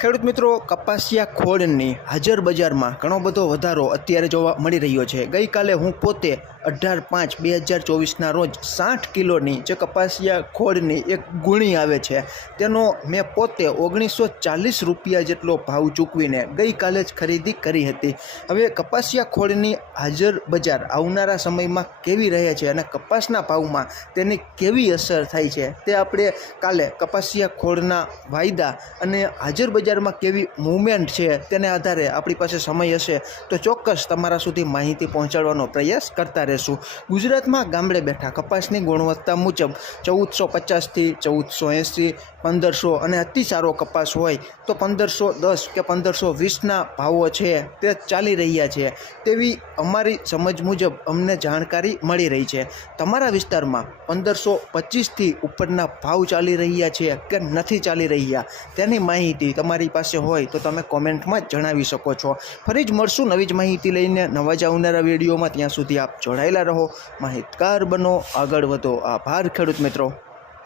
ખેડૂત મિત્રો, કપાસિયા ખોળની હાજર બજારમાં ઘણો બધો વધારો અત્યારે જોવા મળી રહ્યો છે. ગઈકાલે હું પોતે અઢાર પાંચ બે હજાર ચોવીસના રોજ સાઠ કિલોની જે કપાસિયા ખોળની એક ગુણી આવે છે, તેનો મેં પોતે ઓગણીસો ચાલીસ રૂપિયા જેટલો ભાવ ચૂકવીને ગઈકાલે જ ખરીદી કરી હતી. હવે કપાસિયા ખોળની હાજર બજાર આવનારા સમયમાં કેવી રહે છે અને કપાસના ભાવમાં તેની કેવી અસર થાય છે, તે આપણે કાલે કપાસિયા ખોળના વાયદા અને હાજર બજારમાં કેવી મૂવમેન્ટ છે તેને આધારે આપણી પાસે સમય હશે, તો ચોક્કસ તમારા સુધી માહિતી પહોંચાડવાનો પ્રયાસ કરતા રહેશું. ગુજરાતમાં ગામડે બેઠા કપાસની ગુણવત્તા મુજબ ચૌદસો પચાસથી ચૌદસો એંસી, પંદરસો અને અતિ સારો કપાસ હોય તો પંદરસો દસ કે પંદરસો વીસના ભાવો છે તે ચાલી રહ્યા છે. તેવી અમારી સમજ મુજબ અમને જાણકારી મળી રહી છે. તમારા વિસ્તારમાં પંદરસો પચીસથી ઉપરના ભાવ ચાલી રહ્યા છે કે નથી ચાલી રહ્યા? તેની માહિતી તમારી પાસે હોય તો તમે કોમેન્ટમાં જણાવી શકો છો. ફરી જ મળશું નવી જ માહિતી લઈને. નવા જ આવનારા વિડીયોમાં ત્યાં સુધી આપ જોડાયેલા રહો. માહિતગાર બનો, આગળ વધો. આભાર ખેડૂત મિત્રો.